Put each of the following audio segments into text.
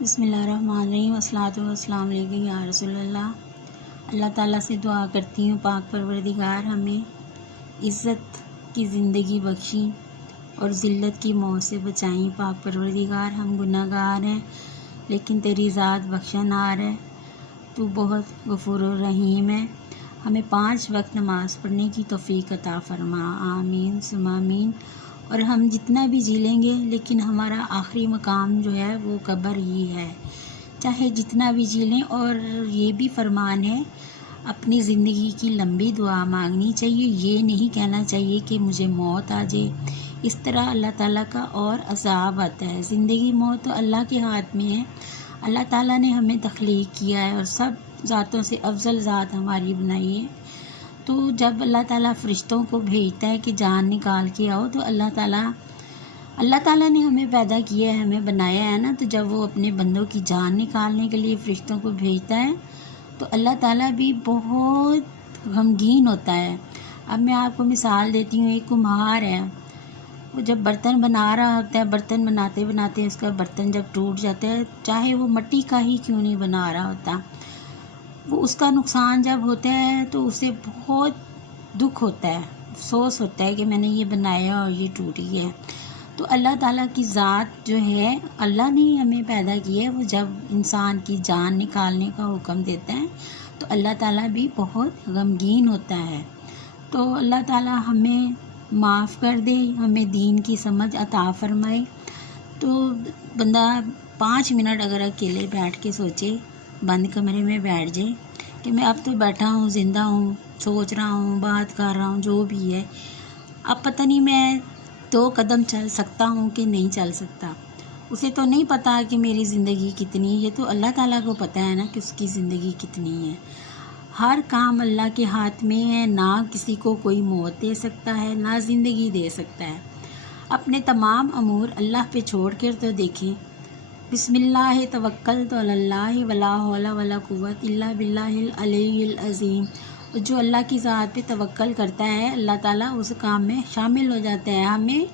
بسم اللہ الرحمن الرحیم، والصلاۃ والسلام علیکم یا رسول اللہ۔ اللہ تعالیٰ سے دعا کرتی ہوں پاک پروردگار ہمیں عزت کی زندگی بخشی اور ذلت کی موت سے بچائیں۔ پاک پروردگار ہم گناہ گار ہیں لیکن تیری ذات بخشنہار ہے، تو بہت غفور الرحیم ہے۔ ہمیں 5 وقت نماز پڑھنے کی توفیق عطا فرما، آمین ثم آمین۔ اور ہم جتنا بھی جی لیں گے لیکن ہمارا آخری مقام جو ہے وہ قبر ہی ہے، چاہے جتنا بھی جی لیں۔ اور یہ بھی فرمان ہے اپنی زندگی کی لمبی دعا مانگنی چاہیے، یہ نہیں کہنا چاہیے کہ مجھے موت آ جائے، اس طرح اللہ تعالیٰ کا اور عذاب آتا ہے۔ زندگی موت تو اللہ کے ہاتھ میں ہے، اللہ تعالیٰ نے ہمیں تخلیق کیا ہے اور سب ذاتوں سے افضل ذات ہماری بنائی ہے۔ تو جب اللہ تعالیٰ فرشتوں کو بھیجتا ہے کہ جان نکال کے آؤ، تو اللہ تعالیٰ نے ہمیں پیدا کیا ہے، ہمیں بنایا ہے نا، تو جب وہ اپنے بندوں کی جان نکالنے کے لیے فرشتوں کو بھیجتا ہے تو اللہ تعالیٰ بھی بہت غمگین ہوتا ہے۔ اب میں آپ کو مثال دیتی ہوں، ایک کمہار ہے، وہ جب برتن بنا رہا ہوتا ہے، برتن بناتے بناتے اس کا برتن جب ٹوٹ جاتا ہے، چاہے وہ مٹی کا ہی کیوں نہیں بنا رہا ہوتا، وہ اس کا نقصان جب ہوتا ہے تو اسے بہت دکھ ہوتا ہے، افسوس ہوتا ہے کہ میں نے یہ بنایا اور یہ ٹوٹ گیا ہے۔ تو اللہ تعالیٰ کی ذات جو ہے، اللہ نے ہمیں پیدا کیا ہے، وہ جب انسان کی جان نکالنے کا حکم دیتا ہے تو اللہ تعالیٰ بھی بہت غمگین ہوتا ہے۔ تو اللہ تعالیٰ ہمیں معاف کر دے، ہمیں دین کی سمجھ عطا فرمائے۔ تو بندہ 5 منٹ اگر اکیلے بیٹھ کے سوچے، بند کمرے میں بیٹھ جائے کہ میں اب تو بیٹھا ہوں، زندہ ہوں، سوچ رہا ہوں، بات کر رہا ہوں، جو بھی ہے، اب پتہ نہیں میں 2 قدم چل سکتا ہوں کہ نہیں چل سکتا۔ اسے تو نہیں پتا کہ میری زندگی کتنی ہے، یہ تو اللہ تعالیٰ کو پتہ ہے نا کہ اس کی زندگی کتنی ہے۔ ہر کام اللہ کے ہاتھ میں ہے، نہ کسی کو کوئی موت دے سکتا ہے نہ زندگی دے سکتا ہے۔ اپنے تمام امور اللہ پہ چھوڑ کر تو دیکھیں، بسم اللہ توکلت علی اللہ ولا حول ولا قوت الا باللہ العلی العظیم۔ جو اللہ کی ذات پہ توکل کرتا ہے، اللہ تعالیٰ اس کام میں شامل ہو جاتا ہے۔ ہمیں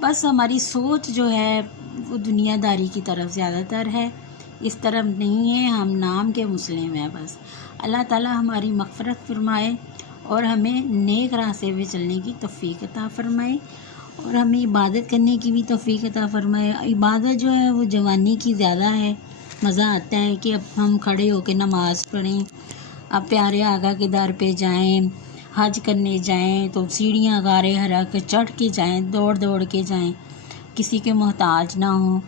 بس ہماری سوچ جو ہے وہ دنیا داری کی طرف زیادہ تر ہے، اس طرف نہیں ہے، ہم نام کے مسلم ہیں بس۔ اللہ تعالیٰ ہماری مغفرت فرمائے اور ہمیں نیک راستے پہ چلنے کی توفیق عطا فرمائے اور ہمیں عبادت کرنے کی بھی توفیق عطا فرمائے۔ عبادت جو ہے وہ جوانی کی زیادہ ہے، مزہ آتا ہے کہ اب ہم کھڑے ہو کے نماز پڑھیں، اب پیارے آقا کے در پہ جائیں، حج کرنے جائیں تو سیڑھیاں غارِ حرا کے چڑھ کے جائیں، دوڑ دوڑ کے جائیں، کسی کے محتاج نہ ہوں۔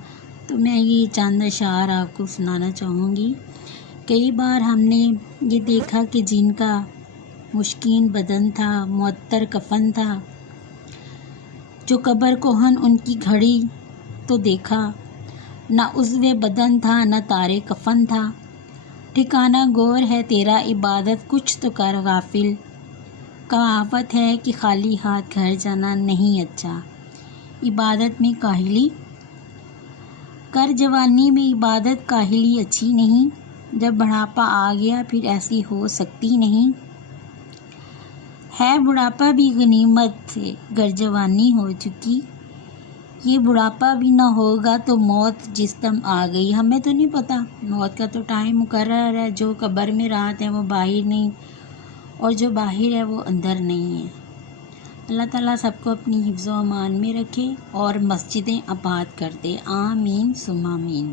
تو میں یہ چند اشعار آپ کو سنانا چاہوں گی۔ کئی بار ہم نے یہ دیکھا کہ جن کا مشکین بدن تھا، معطر کفن تھا، جو قبر کوہن ان کی گھڑی تو دیکھا، نہ عضو بدن تھا نہ تارے کفن تھا، ٹھکانہ گور ہے تیرا عبادت کچھ تو کر غافل، کہاوت ہے کہ خالی ہاتھ گھر جانا نہیں اچھا۔ عبادت میں کاہلی کر، جوانی میں عبادت کاہلی اچھی نہیں، جب بڑھاپا آ گیا پھر ایسی ہو سکتی نہیں، ہے بڑھاپا بھی غنیمت سے گر جوانی ہو چکی، یہ بڑھاپا بھی نہ ہوگا تو موت جس دم آ گئی۔ ہمیں تو نہیں پتہ، موت کا تو ٹائم مقرر ہے، جو قبر میں رات ہے وہ باہر نہیں اور جو باہر ہے وہ اندر نہیں ہے۔ اللہ تعالیٰ سب کو اپنی حفظ و امان میں رکھے اور مسجدیں آباد کر دے، آمین ثم آمین۔